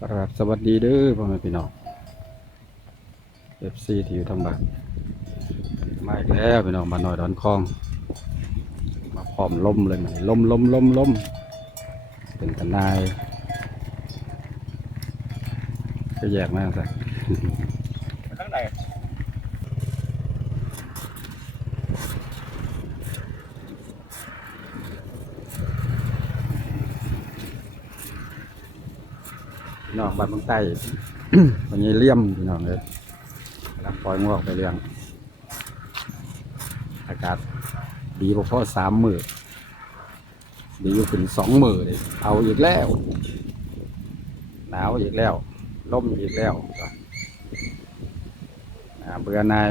ครับสวัสดีเด้อพ่อแม่พี่น้องเอฟซีที่อยู่ทางบ้านมาอีกแล้วพี่น้องมาหน่อยดอนคลอง มาพร้อมล่มเลยมันล่มล่มล่มล่มเป็นทนายก็แยกมากสัก ข้างใน พี่น้อง บ้านเมืองใต้วันนี้เลี่ยมพี่น้องเลยกำลังปล่อยงวกไปเรื่อง อากาศดีพอพอสามมือดีอยู่ถึงสองมือเลยเอาอีกแล้ว หนาวอีกแล้วล่มอีกแล้วอ่าเบื่อนาย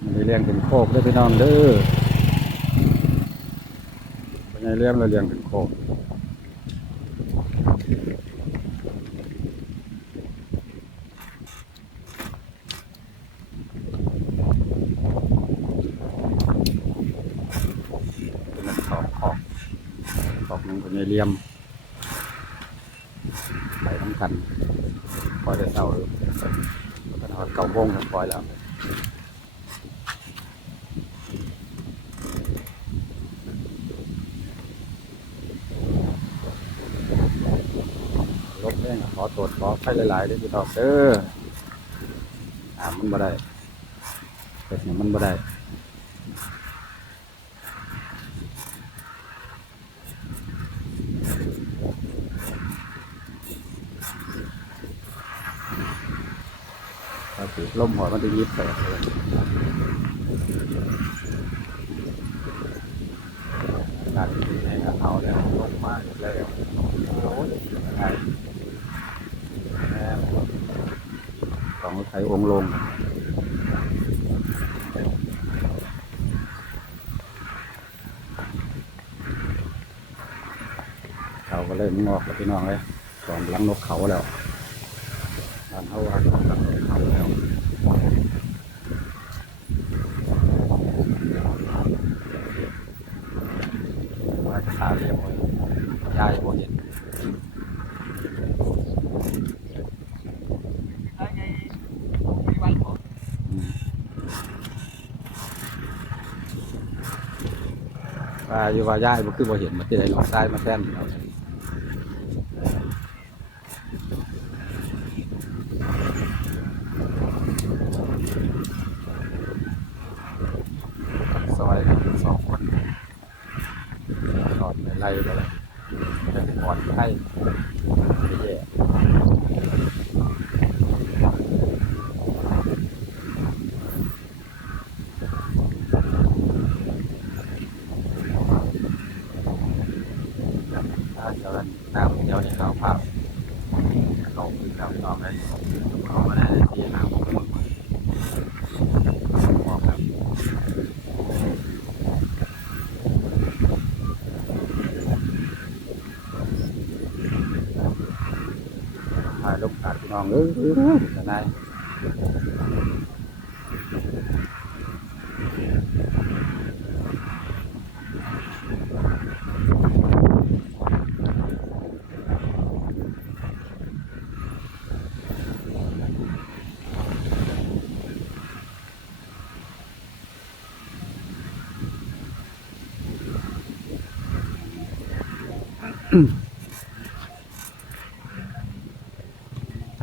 มันได้เลี้ยงเป็นโคกได้อพี่น้องเด้อ เป็นเลี้ยงเราเลี้ยงเป็นโคเป็นนักขอบขอบขอบนึงเป็นเลี้ยมไปทำกัน ปล่อยได้เศร้าหรือเป็นเก่าโมงครับปล่อยแล้ว ลบ ขอตรวจขอไฟหลายๆด้วยพี่น้องเด้ออ่ามันบ่ได้เป็ดเนี่ยมันบ่ได้ถ้าถือล่มหัวมันจะยิบแตกเลยการที่ไหนก็เอาแล้วลงมากแล้วโอ้ยยังไง แม่ ของไทยองค์ลงเขาก็เริ่มงอกแล้วพี่น้องเลยก่อนหลังนกเขาแล้วตอนเขาว่าเขาหลังนกเขาแล้วว่าจะขาเรียบร้อยย้ายบ่เห็น อืมว่า อยู่ว่าย้ายบ่คือบ่เห็นมันจะได้ลองซ้ายมาแท่นเอาซอยสองคนนอนไล่ไปเลยจะปลอดภัยไม่แย่ถ้าเดี๋ยวนั้นน้ำเดี๋ยวนี้เขาภาพลงขึ้นแล้วนอนได้เขามาได้ที่น้ำของมันมองครับถ่ายรูปถ่ายพี่น้ องเอ้ยจะไร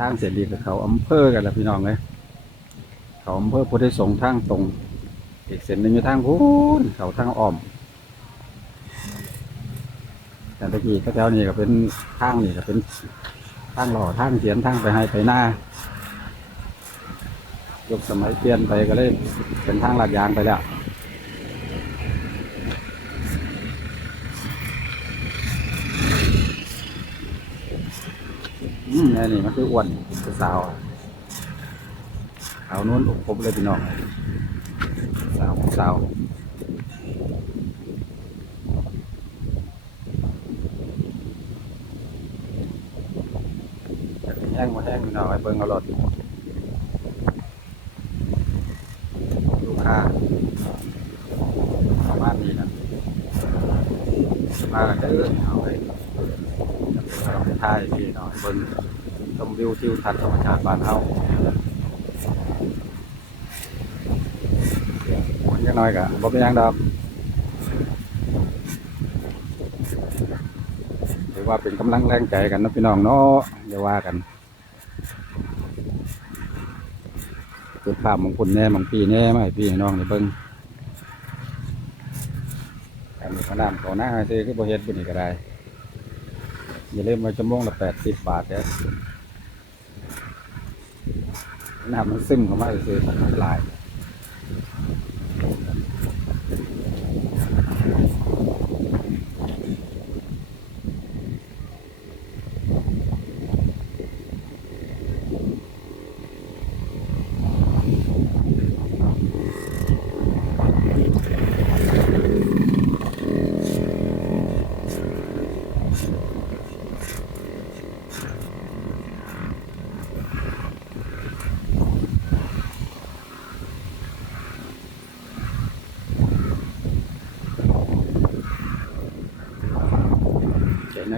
างเสรีกับเขาอำเภอกันแล้วพี่น้องเลยเขาอำเภอพุทธสงฆ์ทางตรงอีกเส้นหนึ่งอยู่ทางพูนเขาทางอ้อมแต่ตะกี้ก็แถวนี้ก็เป็นทางนี่ก็เป็นทางหล่อทางเสียนทางไปให้ไปหน้ายกสมัยเปลี่ยนไปก็เลยเป็นทางลาดยางไปแล้วอืมแนี่นี่มันคืออ้วนคือสาวสาวนู้นอกครบเลยพี่น้องสาวสาวแห้งมาแห้งหน่อยเบิ่งเอารถลูกค้าประมาณนี้นะมากันเด้อเอาไว้เราไป ถ่ายพี่น้องบิ่งชมวิวทิวทัศน์ธรรมชาติบ้านเฮาคนยังน้อยกะบ่เป็นยังดอกถือว่าเป็นกำลังแรงใจกันนะพี่น้องเนาะอย่าว่ากันเกิดภาพมงคลแน่บางปีแน่มาให้พี่น้องได้เบิ่งอันนี้ขนาดเขาหน้าซื้อก็บ่เฮ็ดบุนี่ก็ได้ อย่าลืมมาชั่วโมงละแปดสิบบาทเด้อน้ำมันซึมเข้ามาซื้อๆมันละลาย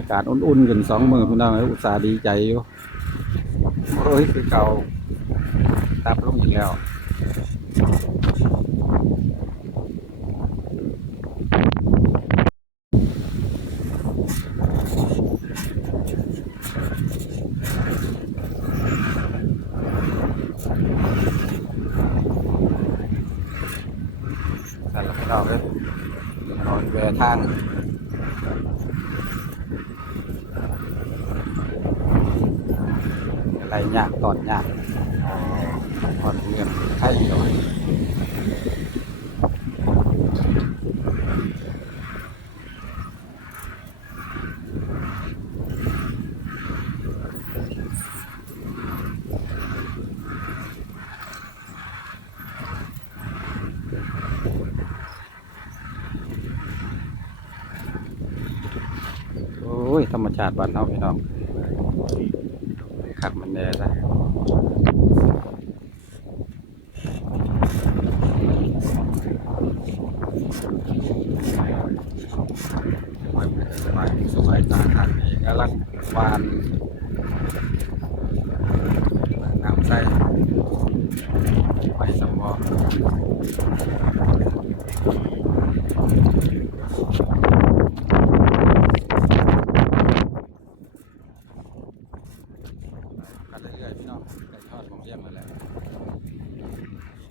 ากาศอุ่นๆกันสองมือพี่น้องอุตส่าห์ดีใจอยู่เฮ้ยคือเก่าตับลงอีกแล้วสั่นแล้วพี่น้องเลยนอนแวทาง อะ ไรยากตอนยากตอนเรื่องใช่หน่อยธรรมชาติบ้านเฮาพี่น้อง ขัดมันแน่ละ สบายสบายสบายตาทางนี้กำลังวานน้ำใส่ไปสมองกันเรื่อยๆพี่น้องไก่ทอดของเลี้ยงนั่นแหละ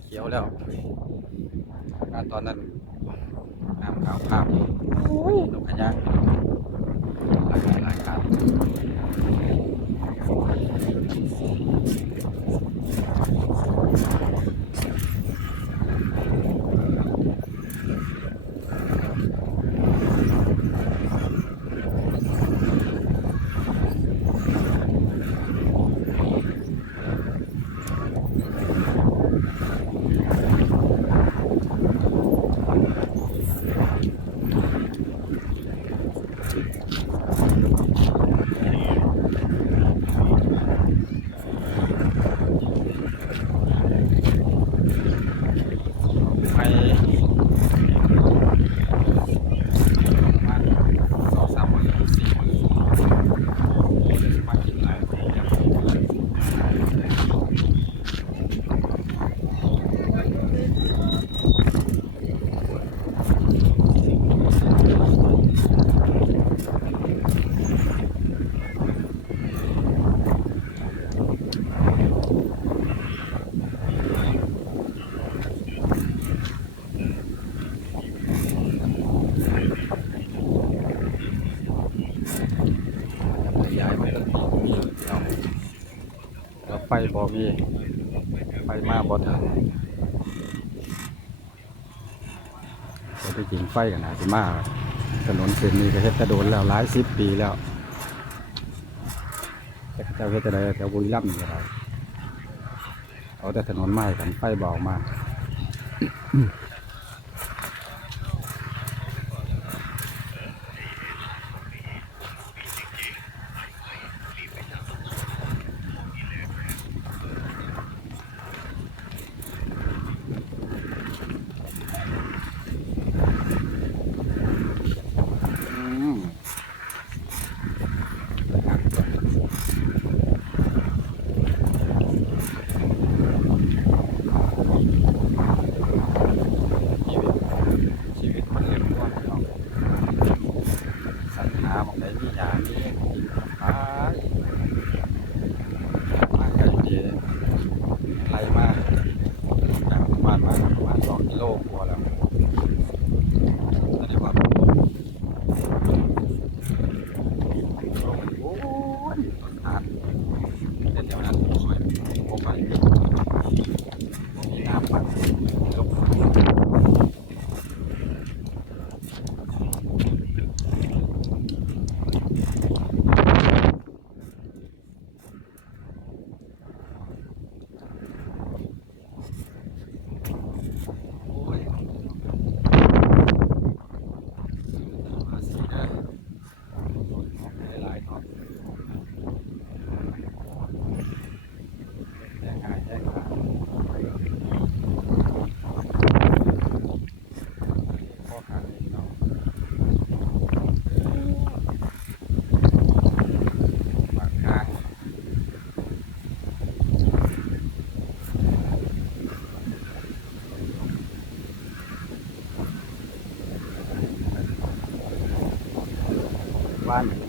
เขียวแล้ว อ่าตอนนั้นน้ำขาวภาพนกขยะหลายหลายครับไปประมาณสองสามมื้อสี่มื้อมากินหลายมื้อแล้ว ย้ายมาตั้งที่มีเราแล้วไฟ บ่มีไฟมาบ่ทันก็ไปจิงไฟกันนะสิมาถนนเส้นนี้ก็เฮ็ดกระโดนแล้วหลายสิบปีแล้วแต่เจ้าเฮ็ดจะได้แถวบุรีรัมย์นี่ก็ไรเอาแต่ถนนไม้กันไฟเบามา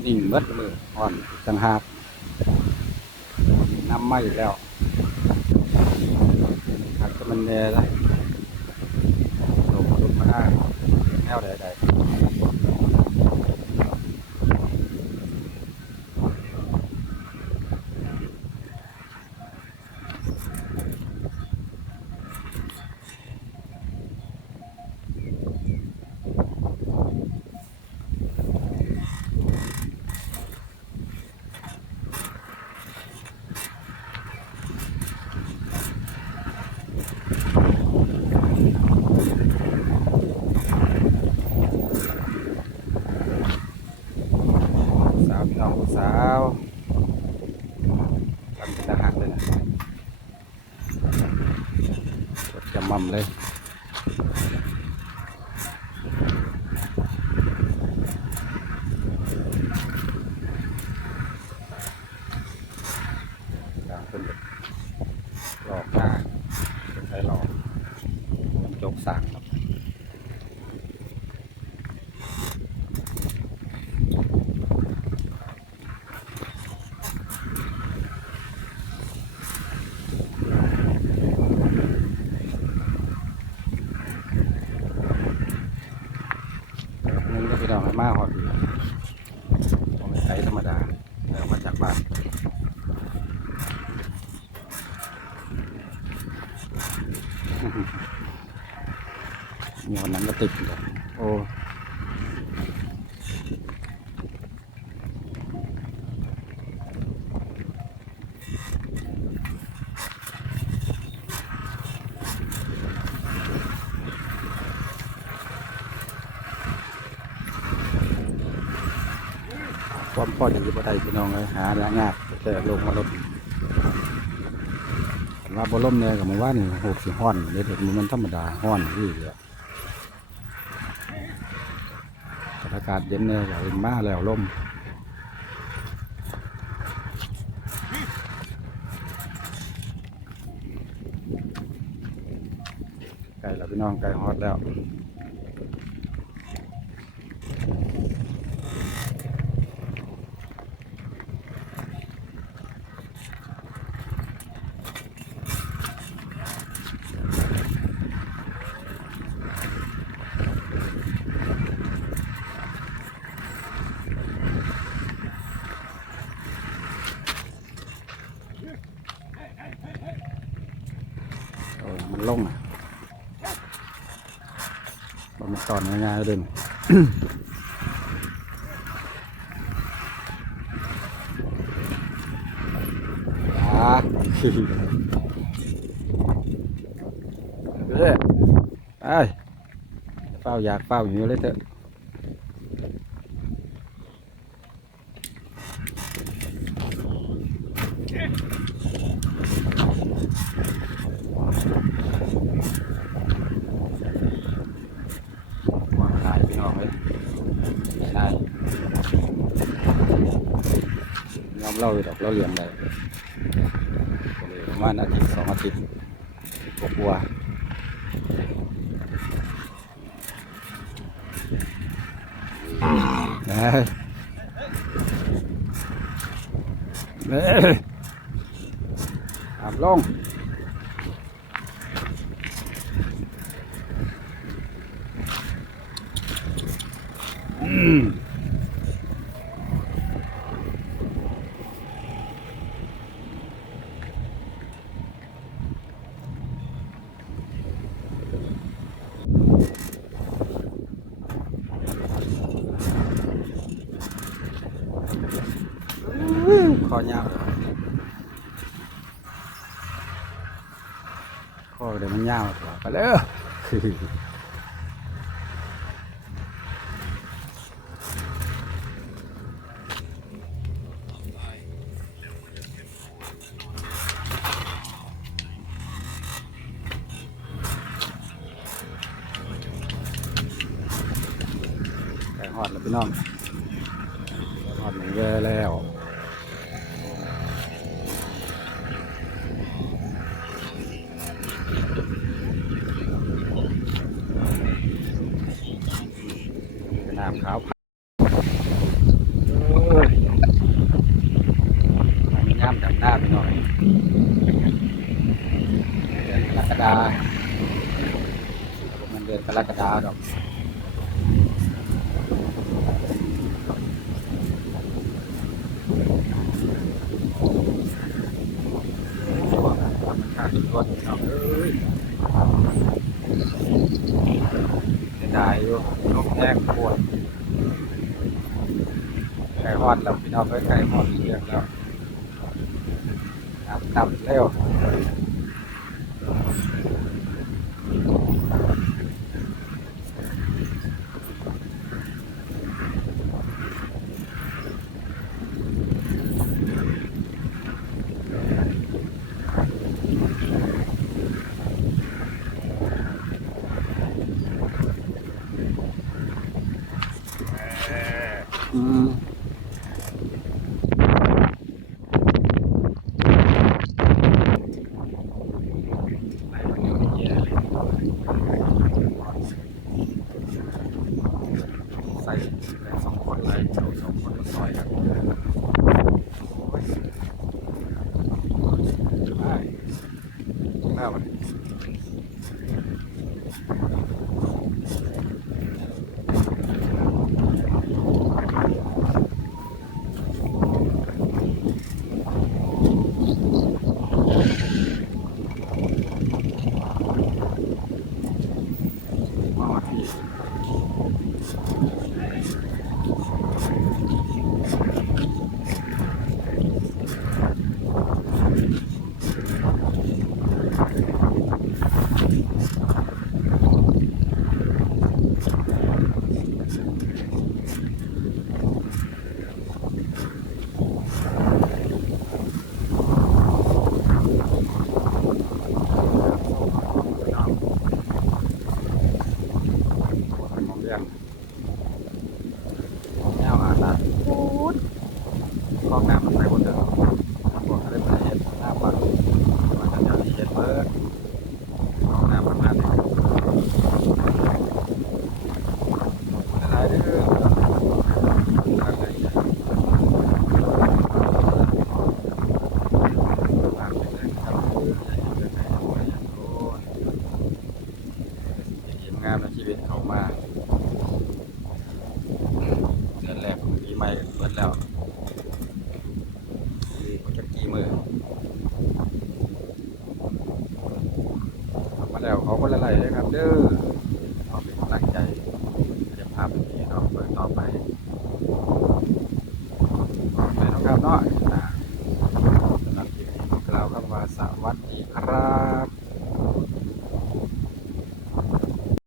นนิ่งเบิดมืออ่อนจังหากน้ำไหมแล้วหักก็มันแน่ได้ลงลุกมาได้แนวใดๆ สาวพี่น้องผู้สาวทำเป็นทหารเลยนะจำมั่มเลยกลางเป็นแบบหลอกหน้าเป็นใช้หลอกมันจกสางครับ นึงก็พี่น้องให้มาหอดดีผมไม่ใช้ธรรมดาเอามาจากบ้าน มีวันนั้นก็ติดอยู่เลยโอ้ ความพอจะอยู่บ่ได้พี่น้องเลยหาแล้วงากแต่ลงมาลดมว่าบ่ล่มเนี่ยกับมันว่านี่หกสิห้อนเด็ดมันมันธรรมดาห้อนที่เลยอากาศเย็นเนี่ยอย่างมาแล้วล่มไก่แล้วพี่น้องไก่ฮอตแล้ว เออมันลงอะบมัน ตอนง่ายๆเลยอ่าเด้อไปเฝ้าอยากเฝ้าอยู่เลยเถอะวางขายพี่น้องเลยใช่ยอม เล่าอยู่ดอกเราเลี้ยงได้ก็เลยประมาณอาทิตย์สองอาทิตย์กลัวนะเน่อาบลงอืมี่น้องทอดหงแย่แล้วน้ำขาวน้ำดำหน้าหน่อยเดือนกรกฎามันเดือนกรกฎาดอก ขึ้นเอาเลยจะได้อยู่นกแยกปวดไก่ฮอดแล้วพี่น้องไก่ฮอดเรียกแล้วตับเร็ว